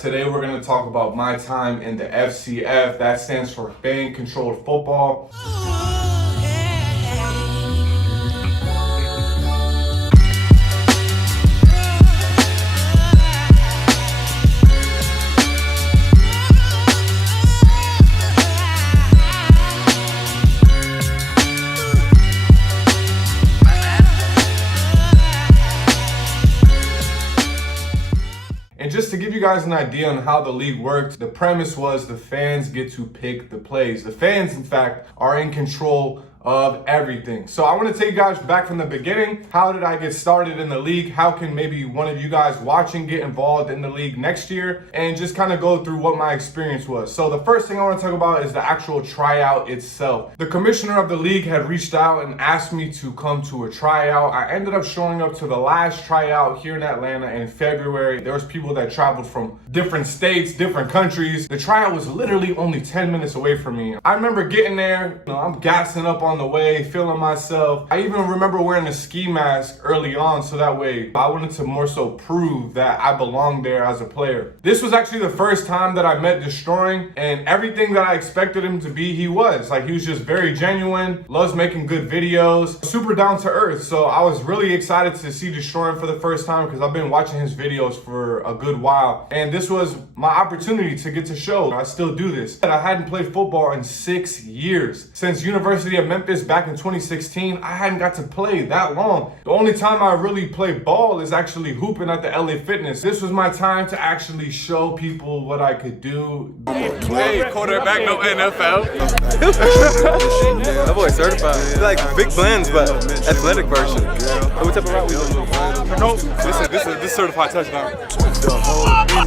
Today we're going to talk about my time in the FCF. That stands for Fan Controlled Football. And just to give you guys an idea on how the league worked, the premise was the fans get to pick the plays. The fans, in fact, are in control of everything. So I want to take you guys back from the beginning. How did I get started in the league? How can maybe one of you guys watching get involved in the league next year? And just kind of go through what my experience was. So the first thing I want to talk about is the actual tryout itself. The commissioner of the league had reached out and asked me to come to a tryout. I ended up showing up to the last tryout here in Atlanta in February. There was people that traveled from different states, different countries. The tryout was literally only 10 minutes away from me. I remember getting there, I'm gassing up on the way, feeling myself. I even remember wearing a ski mask early on, so that way I wanted to more so prove that I belonged there as a player. This was actually the first time that I met Destroying, and everything that I expected him to be, he was. Like, he was just very genuine, loves making good videos, super down to earth. So I was really excited to see Destroying for the first time because I've been watching his videos for a good while, and this was my opportunity to get to show I still do this. I hadn't played football in 6 years. Since University of Memphis back in 2016, I hadn't got to play that long. The only time I really played ball is actually hooping at the LA Fitness. This was my time to actually show people what I could do. Hey, quarterback, no NFL. That boy certified. It's like big plans, but athletic version. What type of route we doing? Nope. This certified touchdown.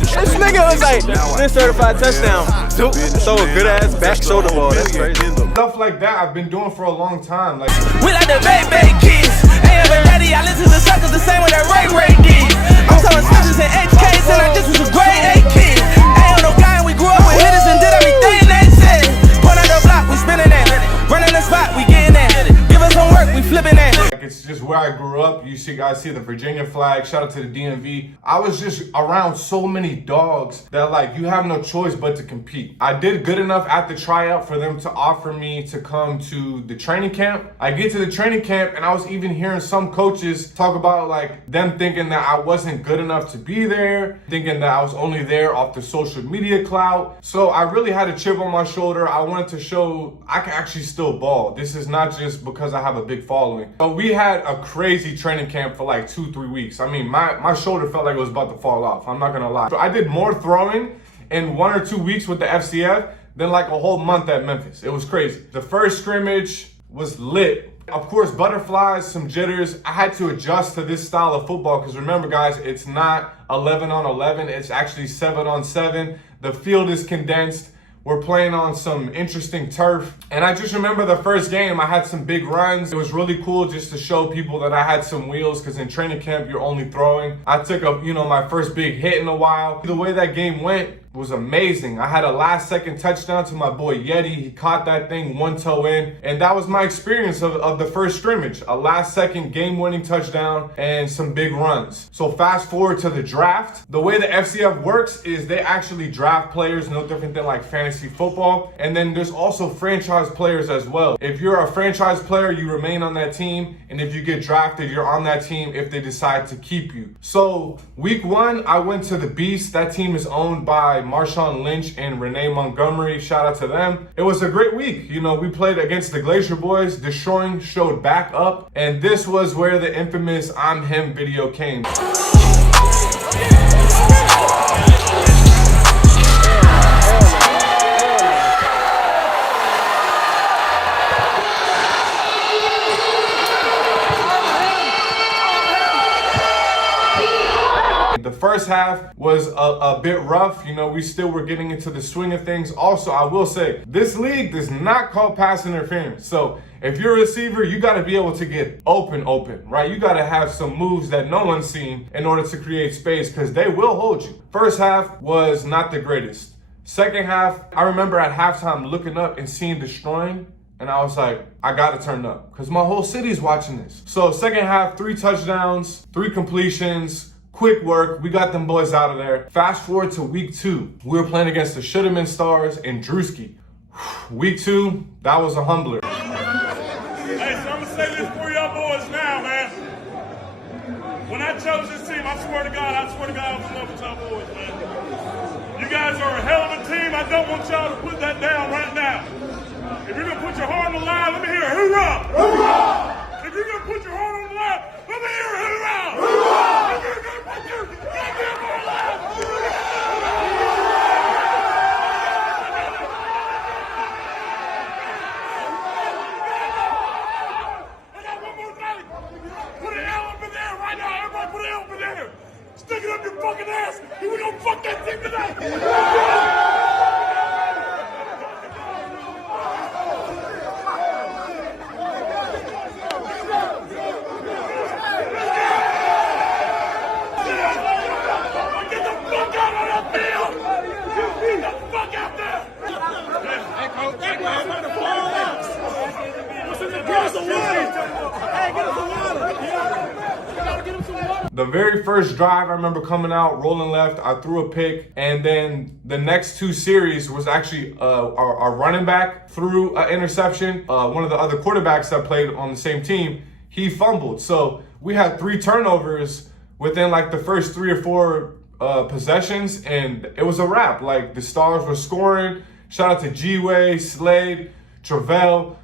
This nigga was like, this certified touchdown. So a good ass back shoulder ball. That's crazy. Stuff like that I've been doing for a long time. Like, we like the baby kids. Ain't ever daddy, I listen to suckers the same way that Ray did. I'm selling switches and HKs and I just was a grade 8 kid. Ain't on no guy and we grew up with hitters and did everything they said. Point out the block, we spinning that. Running the spot, we getting that. Give us some work, we flipping that. It's just where I grew up. You guys see the Virginia flag. Shout out to the DMV. I was just around so many dogs that, like, you have no choice but to compete. I did good enough at the tryout for them to offer me to come to the training camp. I get to the training camp and I was even hearing some coaches talk about, like, them thinking that I wasn't good enough to be there, thinking that I was only there off the social media clout. So I really had a chip on my shoulder. I wanted to show I can actually still ball. This is not just because I have a big following. But we had a crazy training camp for like 2-3 weeks. I mean, my shoulder felt like it was about to fall off. I'm not gonna lie. So I did more throwing in 1 or 2 weeks with the FCF than like a whole month at Memphis. It was crazy. The first scrimmage was lit. Of course, butterflies, some jitters. I had to adjust to this style of football because remember, guys, it's not 11 on 11. It's actually 7 on 7. The field is condensed. We're playing on some interesting turf. And I just remember the first game, I had some big runs. It was really cool just to show people that I had some wheels because in training camp, you're only throwing. I took my first big hit in a while. The way that game went was amazing. I had a last second touchdown to my boy Yeti. He caught that thing one toe in. And that was my experience of the first scrimmage. A last second game winning touchdown and some big runs. So fast forward to the draft. The way the FCF works is they actually draft players, no different than like fantasy football. And then there's also franchise players as well. If you're a franchise player, you remain on that team. And if you get drafted, you're on that team if they decide to keep you. So week 1, I went to the Beast. That team is owned by Marshawn Lynch and Renee Montgomery. Shout out to them. It was a great week. We played against the Glacier Boys. Destroying showed back up. And this was where the infamous I'm Him video came. The first half was a bit rough. We still were getting into the swing of things. Also, I will say, this league does not call pass interference. So if you're a receiver, you got to be able to get open, right? You got to have some moves that no one's seen in order to create space because they will hold you. First half was not the greatest. Second half, I remember at halftime looking up and seeing Destroying. And I was like, I gotta turn up because my whole city's watching this. So second half, 3 touchdowns, 3 completions, quick work. We got them boys out of there. Fast forward to week 2. We were playing against the Shoulda Stars and Drewski. Week 2, that was a humbler. Hey, so I'm gonna say this for y'all boys now, man. When I chose this team, I swear to God, I was in love with y'all boys, man. You guys are a hell of a team. I don't want y'all to put that down right now. If you're gonna put your heart on the line, let me hear a hoorah! Hoorah! If you're gonna put your heart on the line, let me hear a hoorah! Hoorah! If you're gonna put your goddamn heart on the line, put an L up in there right now. Everybody put an L up in there. Stick it up your fucking ass. And we're going to fuck that team tonight. Get the fuck out of that field. Get the fuck out there. Hey, coach. Hey, coach. Get us some water. Hey, get us some water. The very first drive, I remember coming out, rolling left, I threw a pick, and then the next 2 series was actually our running back threw an interception. One of the other quarterbacks that played on the same team, he fumbled. So we had 3 turnovers within like the first 3 or 4 possessions, and it was a wrap. Like the Stars were scoring. Shout out to G-Way, Slade, Travell,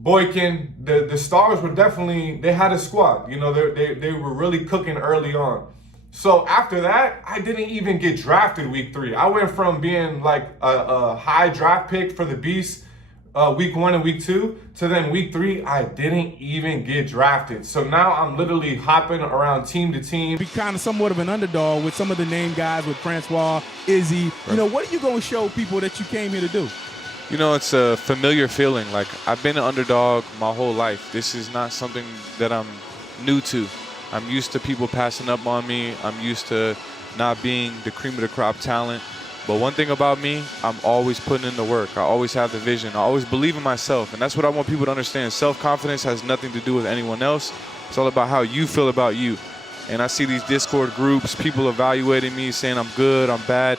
Boykin. The Stars were definitely, they had a squad. You know, they were really cooking early on. So after that, I didn't even get drafted week 3. I went from being like a high draft pick for the Beast week 1 and week 2 to then week 3, I didn't even get drafted. So now I'm literally hopping around team to team. Be kind of somewhat of an underdog with some of the name guys, with Francois, Izzy. Right. You know, what are you going to show people that you came here to do? You know, it's a familiar feeling. Like, I've been an underdog my whole life. This is not something that I'm new to. I'm used to people passing up on me. I'm used to not being the cream of the crop talent. But one thing about me, I'm always putting in the work. I always have the vision. I always believe in myself. And that's what I want people to understand. Self-confidence has nothing to do with anyone else. It's all about how you feel about you. And I see these Discord groups, people evaluating me, saying I'm good, I'm bad.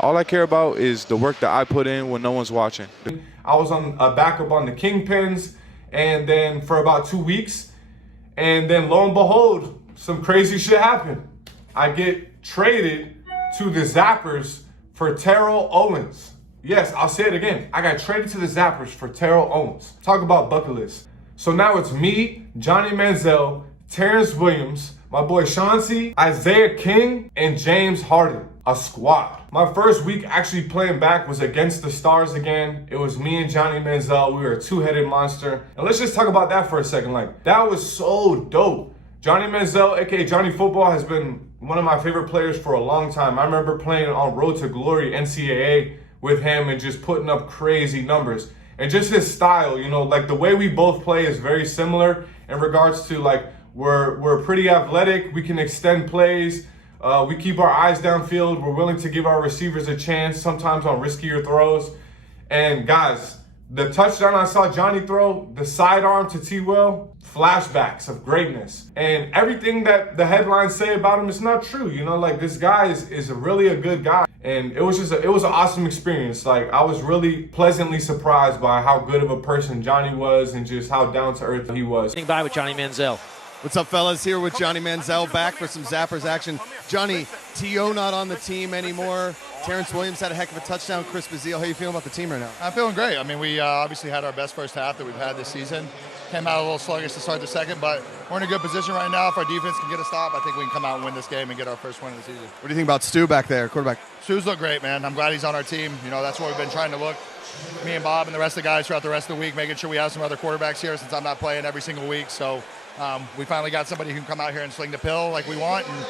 All I care about is the work that I put in when no one's watching. I was on a backup on the Kingpins, and then for about 2 weeks, and then lo and behold, some crazy shit happened. I get traded to the Zappers for Terrell Owens. Yes, I'll say it again. I got traded to the Zappers for Terrell Owens. Talk about bucket list. So now it's me, Johnny Manziel, Terrence Williams, my boy Chauncey, Isaiah King, and James Harden. A squad. My first week actually playing back was against the Stars again. It was me and Johnny Manziel. We were a 2-headed monster. And let's just talk about that for a second. Like, that was so dope. Johnny Manziel, aka Johnny Football, has been one of my favorite players for a long time. I remember playing on Road to Glory NCAA with him and just putting up crazy numbers. And just his style, you know, like the way we both play is very similar in regards to like, we're pretty athletic. We can extend plays. We keep our eyes downfield. We're willing to give our receivers a chance, sometimes on riskier throws. And guys, the touchdown I saw Johnny throw, the sidearm to T-Will, flashbacks of greatness. And everything that the headlines say about him is not true. You know, like this guy is really a good guy. And it was an awesome experience. Like, I was really pleasantly surprised by how good of a person Johnny was and just how down to earth he was. Sitting by with Johnny Manziel. What's up, fellas? Here with Johnny Manziel, back for some Zappers action. Johnny, T.O. not on the team anymore. Terrence Williams had a heck of a touchdown. Chris Bazile, how you feeling about the team right now? I'm feeling great. I mean, we obviously had our best first half that we've had this season. Came out a little sluggish to start the second, but we're in a good position right now. If our defense can get a stop, I think we can come out and win this game and get our first win of the season. What do you think about Stu back there, quarterback? Stu's look great, man. I'm glad he's on our team. You know, that's where we've been trying to look. Me and Bob and the rest of the guys throughout the rest of the week, making sure we have some other quarterbacks here since I'm not playing every single week. So we finally got somebody who can come out here and sling the pill like we want, and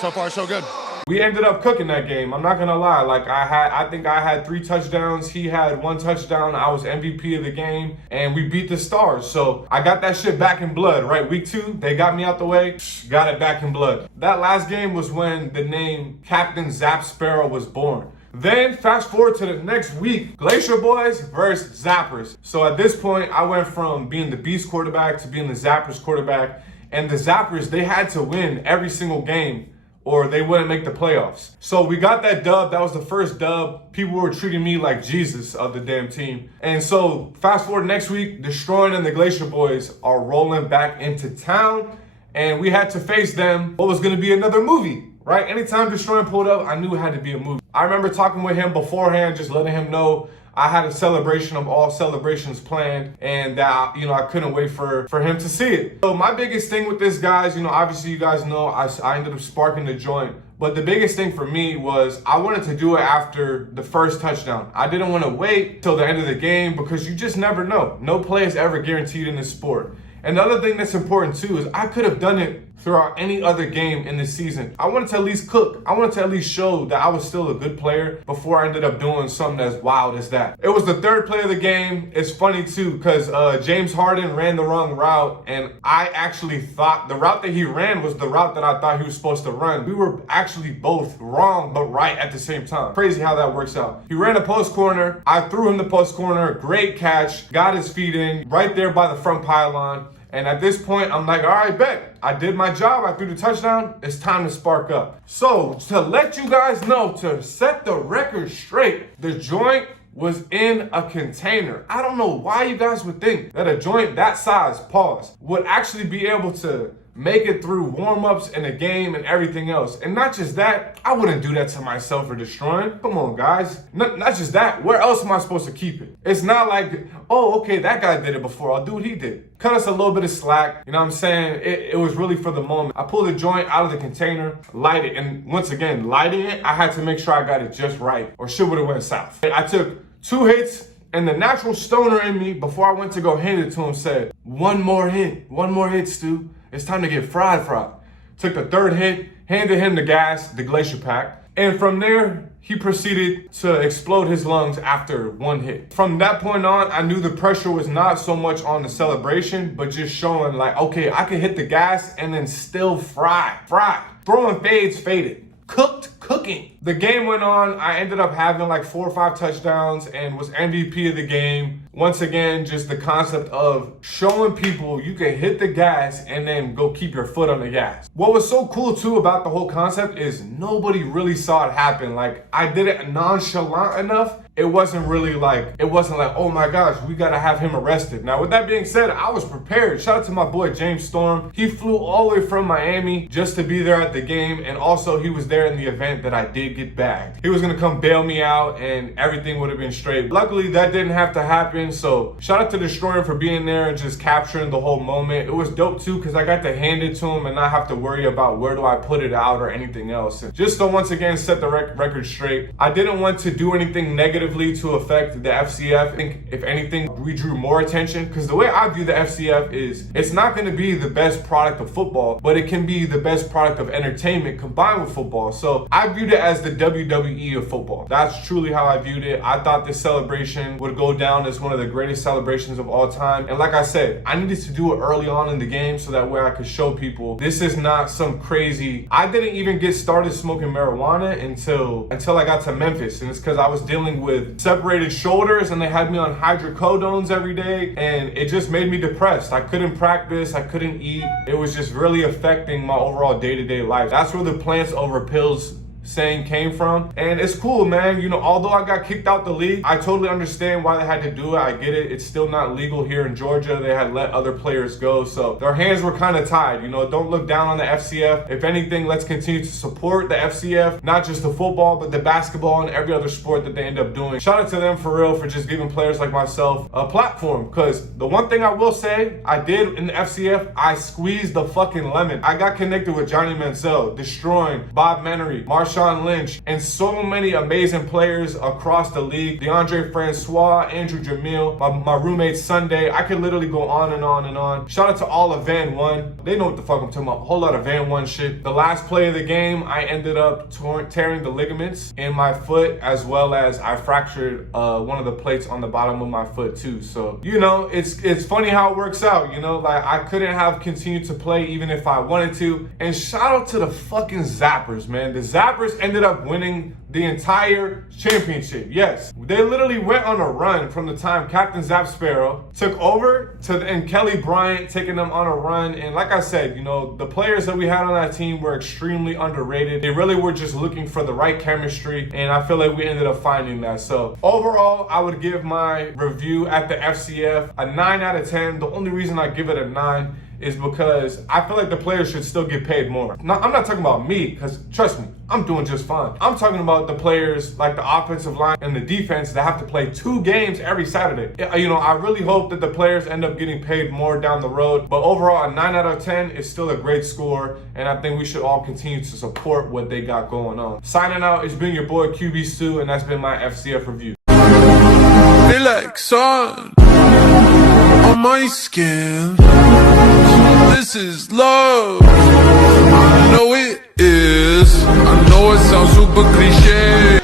so far so good. We ended up cooking that game. I'm not gonna lie. Like, I think I had 3 touchdowns. He had 1 touchdown. I was MVP of the game, and we beat the Stars. So I got that shit back in blood, right? Week 2, they got me out the way. Got it back in blood. That last game was when the name Captain Zap Sparrow was born. Then fast forward to the next week, Glacier Boys versus Zappers. So at this point, I went from being the Beast quarterback to being the Zappers quarterback. And the Zappers, they had to win every single game or they wouldn't make the playoffs. So we got that dub. That was the first dub. People were treating me like Jesus of the damn team. And so fast forward next week, Destroying and the Glacier Boys are rolling back into town, and we had to face them. What was going to be another movie, right? Anytime Destroying pulled up, I knew it had to be a movie. I remember talking with him beforehand, just letting him know I had a celebration of all celebrations planned, and that, I couldn't wait for him to see it. So my biggest thing with this, guys, obviously you guys know I ended up sparking the joint. But the biggest thing for me was I wanted to do it after the first touchdown. I didn't want to wait till the end of the game because you just never know. No play is ever guaranteed in this sport. And the other thing that's important too is I could have done it throughout any other game in this season. I wanted to at least cook. I wanted to at least show that I was still a good player before I ended up doing something as wild as that. It was the third play of the game. It's funny too because James Harden ran the wrong route, and I actually thought the route that he ran was the route that I thought he was supposed to run. We were actually both wrong but right at the same time. Crazy how that works out. He ran a post corner. I threw him the post corner. Great catch. Got his feet in right there by the front pylon. And at this point, I'm like, all right, bet. I did my job. I threw the touchdown. It's time to spark up. So to let you guys know, to set the record straight, the joint was in a container. I don't know why you guys would think that a joint that size, pause, would actually be able to make it through warm-ups and a game and everything else. And not just that, I wouldn't do that to myself for Destroying. Come on, guys. Not just that, where else am I supposed to keep it? It's not like, oh, okay, that guy did it before, I'll do what he did. Cut us a little bit of slack, you know what I'm saying? It was really for the moment. I pulled the joint out of the container, light it, and once again, lighting it, I had to make sure I got it just right, or shit would've went south. I took 2 hits, and the natural stoner in me, before I went to go hand it to him, said, one more hit, Stu. It's time to get fried. Took the third hit, handed him the gas, the Glacier Pack. And from there, he proceeded to explode his lungs after 1 hit. From that point on, I knew the pressure was not so much on the celebration, but just showing like, okay, I can hit the gas and then still fry. Throwing fades, faded. Cooking. The game went on. I ended up having like 4 or 5 touchdowns and was MVP of the game. Once again, just the concept of showing people you can hit the gas and then go keep your foot on the gas. What was so cool too about the whole concept is nobody really saw it happen. Like, I did it nonchalant enough. It wasn't like, oh my gosh, we gotta have him arrested. Now, with that being said, I was prepared. Shout out to my boy, James Storm. He flew all the way from Miami just to be there at the game. And also he was there in the event that I did get bagged. He was gonna come bail me out and everything would have been straight. Luckily, that didn't have to happen. So shout out to Destroyer for being there and just capturing the whole moment. It was dope too, because I got to hand it to him and not have to worry about where do I put it out or anything else. And just to once again set the record straight, I didn't want to do anything negatively to affect the FCF. I think if anything, we drew more attention, because the way I view the FCF is it's not going to be the best product of football, but it can be the best product of entertainment combined with football. So I viewed it as the WWE of football. That's truly how I viewed it. I thought this celebration would go down as one of the greatest celebrations of all time. And like I said, I needed to do it early on in the game so that way I could show people this is not some crazy. I didn't even get started smoking marijuana until I got to Memphis, and it's because I was dealing with separated shoulders and they had me on hydrocodones every day, and it just made me depressed. I couldn't practice, I couldn't eat. It was just really affecting my overall day-to-day life. That's where the plants over pills saying came from. And it's cool, man. You know, although I got kicked out the league, I totally understand why they had to do it. I get it. It's still not legal here in Georgia. They had let other players go, so their hands were kind of tied. You know, don't look down on the FCF. If anything, let's continue to support the FCF, not just the football, but the basketball and every other sport that they end up doing. Shout out to them for real for just giving players like myself a platform, because the one thing I will say I did in the FCF, I squeezed the fucking lemon. I got connected with Johnny Manziel, Destroying, Bob Menery, Marshawn Lynch, and so many amazing players across the league. DeAndre Francois, Andrew Jamil, my roommate Sunday. I could literally go on and on and on. Shout out to all of Van 1. They know what the fuck I'm talking about. A whole lot of Van 1 shit. The last play of the game, I ended up tearing the ligaments in my foot, as well as I fractured one of the plates on the bottom of my foot too. So, you know, it's funny how it works out, you know? Like, I couldn't have continued to play even if I wanted to. And shout out to the fucking Zappers, man. The Zappers Zappers ended up winning the entire championship. Yes, they literally went on a run from the time Captain Zap Sparrow took over and Kelly Bryant taking them on a run. And like I said, you know, the players that we had on that team were extremely underrated. They really were just looking for the right chemistry, and I feel like we ended up finding that. So overall, I would give my review at the FCF a 9 out of 10. The only reason I give it a 9 is because I feel like the players should still get paid more. Now, I'm not talking about me, because trust me, I'm doing just fine. I'm talking about the players like the offensive line and the defense that have to play 2 games every Saturday. You know, I really hope that the players end up getting paid more down the road. But overall, a 9 out of 10 is still a great score, and I think we should all continue to support what they got going on. Signing out, it's been your boy QB Stu, and that's been my FCF review. Feel like sun on my skin. This is love. I know it is. I know it sounds super cliche.